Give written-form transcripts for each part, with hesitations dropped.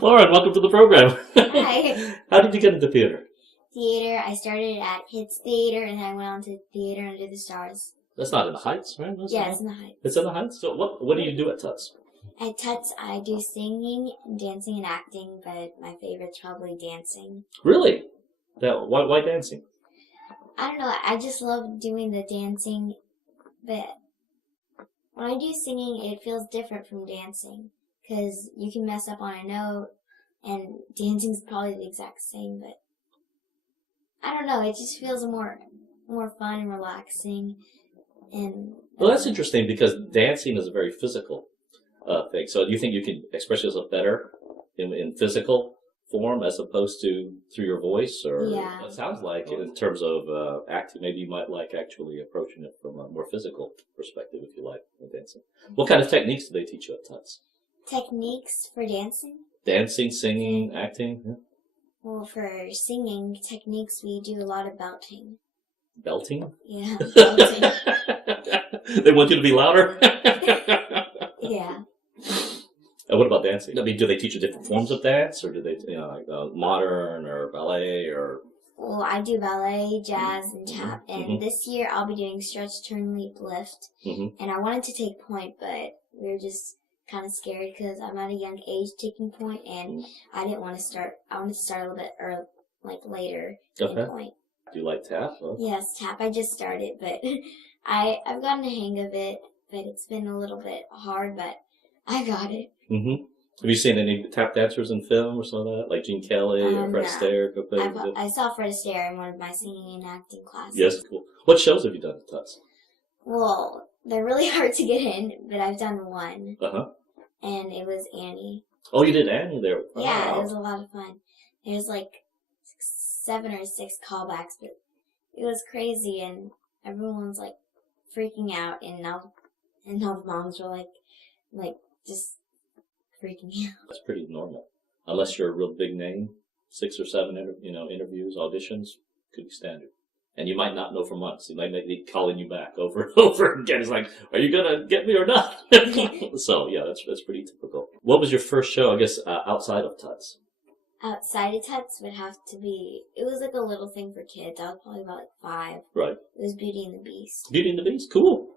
Lauren, welcome to the program. Hi. How did you get into theater? Theater, I started at Hits Theater and then I went on to Theater Under the Stars. That's not in the Heights, right? Yeah, it's in the Heights. It's in the Heights? So what do you do at Tuts? At Tuts, I do singing, dancing, and acting, but my favorite's probably dancing. Really? Why dancing? I don't know, I just love doing the dancing, but when I do singing, it feels different from dancing, because you can mess up on a note, and dancing's probably the exact same, but I don't know, it just feels more fun and relaxing. And Well, that's interesting because dancing is a very physical thing. So do you think you can express yourself better in physical form as opposed to through your voice? Or yeah. It sounds like in terms of acting, maybe you might like actually approaching it from a more physical perspective if you like dancing. What kind of techniques do they teach you at Tuts? Techniques for dancing? Dancing, singing, acting? Yeah. Well, for singing techniques, we do a lot of belting. Belting? Yeah, belting. They want you to be louder? Yeah. And what about dancing? I mean, do they teach you different forms of dance, or do they, like modern or ballet or? Well, I do ballet, jazz, and tap, and this year I'll be doing stretch, turn, leap, lift. And I wanted to take point, but we were just kind of scared because I'm at a young age taking point, and I didn't want to start. I wanted to start a little bit early, like later in point. Do you like tap? Oh. Yes, tap. I just started, but I've gotten the hang of it. But it's been a little bit hard, but I got it. Have you seen any tap dancers in film or something like that? Like Gene Kelly or Fred Astaire? I saw Fred Astaire in one of my singing and acting classes. Yes, cool. What shows have you done at Tuts? Well, they're really hard to get in, but I've done one. And it was Annie. Oh, you did Annie there? Oh. Yeah, it was a lot of fun. There's like 7 or 6 callbacks, but it was crazy, and everyone's like freaking out, and all the moms were like just freaking out. That's pretty normal, unless you're a real big name. 6 or 7, interviews, auditions could be standard, and you might not know for months. You might be calling you back over and over again. It's like, are you gonna get me or not? So yeah, that's pretty typical. What was your first show? I guess outside of Tuts. Outside of Tuts would have to be. It was like a little thing for kids. I was probably about 5. Right. It was Beauty and the Beast. Beauty and the Beast, cool.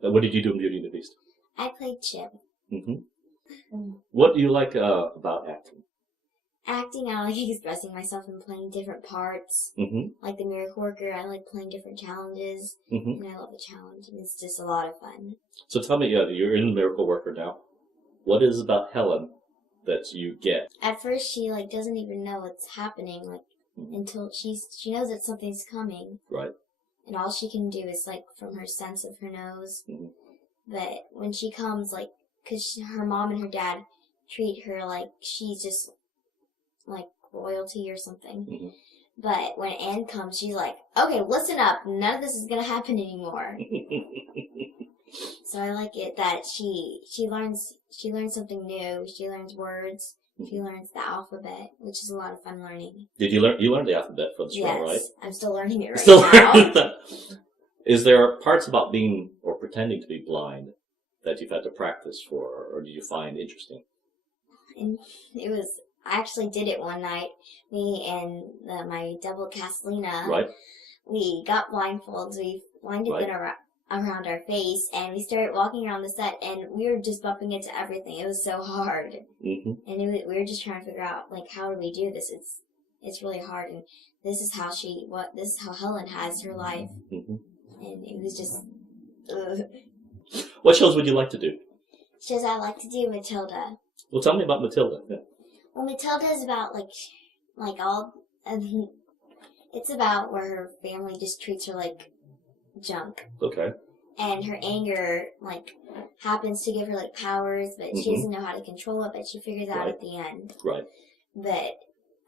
What did you do in Beauty and the Beast? I played Chip. What do you like about acting? Acting, I like expressing myself and playing different parts. Like the Miracle Worker, I like playing different challenges, and I love a challenge, and it's just a lot of fun. So tell me, you're in Miracle Worker now. What is about Helen that you get? At first, she doesn't even know what's happening, until she knows that something's coming. Right. And all she can do is from her sense of her nose. But when she comes, because her mom and her dad treat her like she's just like royalty or something. But when Anne comes, she's like, okay, listen up. None of this is going to happen anymore. So I like it that she learns something new. She learns words. She learns the alphabet, which is a lot of fun learning. Did you learn the alphabet for the show, right? Yes, I'm still learning it now. Is there parts about being or pretending to be blind that you've had to practice for, or do you find interesting? And I actually did it one night. Me and my double cast Lena. Right. We got blindfolds. We blinded them around our face, and we started walking around the set, and we were just bumping into everything. It was so hard. And we were just trying to figure out, how do we do this? It's really hard, and this is how Helen has her life. And it was just, What shows would you like to do? Shows I like to do Matilda. Well, tell me about Matilda. Yeah. Well, Matilda is about, it's about where her family just treats her like junk. Okay. And her anger, happens to give her, powers, but she doesn't know how to control it, but she figures out at the end. Right. But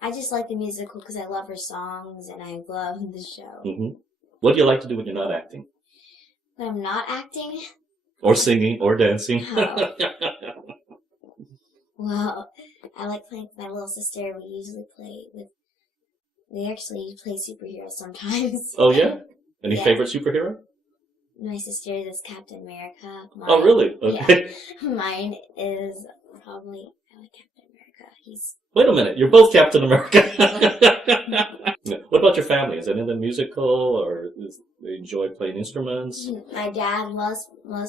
I just like the musical because I love her songs, and I love the show. What do you like to do when you're not acting? When I'm not acting? Or singing, or dancing. Oh. Well, I like playing with my little sister. We actually play superheroes sometimes. Oh, yeah? Any favorite superhero? My sister is Captain America. Oh, really? Okay. Yeah. Mine is probably, I like Captain America. He's Wait a minute, you're both Captain America. What about your family? Is any of them musical, or they enjoy playing instruments? my dad loves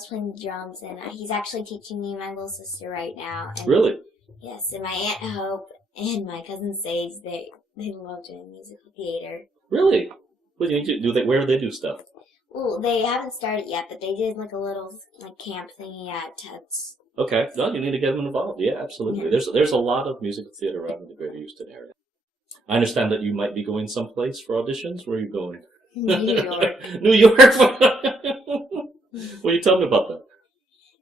playing drums, and he's actually teaching me and my little sister right now. And Really? yes, and my Aunt Hope and my cousin Sage, they love doing musical theater. Really? What do you do? Where do they do stuff? Well, they haven't started yet, but they did like a little like camp thingy at Ted's. Okay, no, you need to get them involved. Yeah, absolutely. Yeah. There's a lot of musical theater around in the Greater Houston area. I understand that you might be going someplace for auditions. Where are you going? New York. New York. Well, you tell me about that.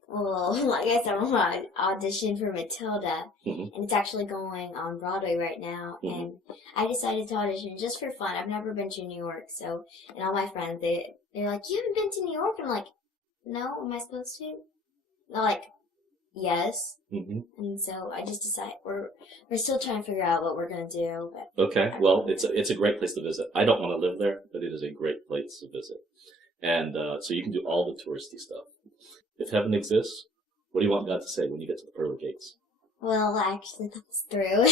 Well, like I said, I'm on audition for Matilda, Mm-hmm. and it's actually going on Broadway right now. Mm-hmm. And I decided to audition just for fun. I've never been to New York, so and all my friends they're like, "You haven't been to New York?" And I'm like, "No, am I supposed to?" They're like, "Yes." Mm-hmm. And so I just decided we're still trying to figure out what we're gonna do. But Okay, well, it's a great place to visit. I don't want to live there, but it is a great place to visit, and so you can do all the touristy stuff. If heaven exists, what do you want God to say when you get to the pearly gates? well, I actually thought this through.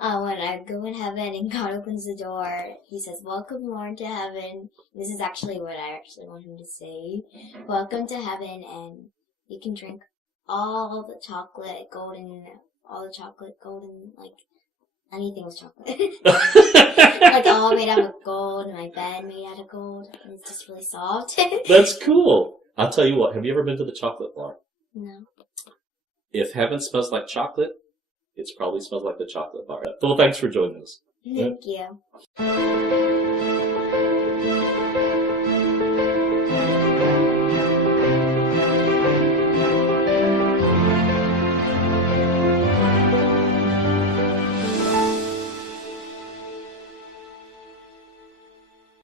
And when I go in heaven and God opens the door, He says, "Welcome, Lord, to heaven." This is actually what I actually want Him to say. "Welcome to heaven, and you can drink all the chocolate, golden, like anything with chocolate." Like all made out of gold, and my bed made out of gold, and it's just really soft. That's cool. I'll tell you what. Have you ever been to the chocolate bar? No. If heaven smells like chocolate, it probably smells like the chocolate bar. Well, thanks for joining us. Thank you.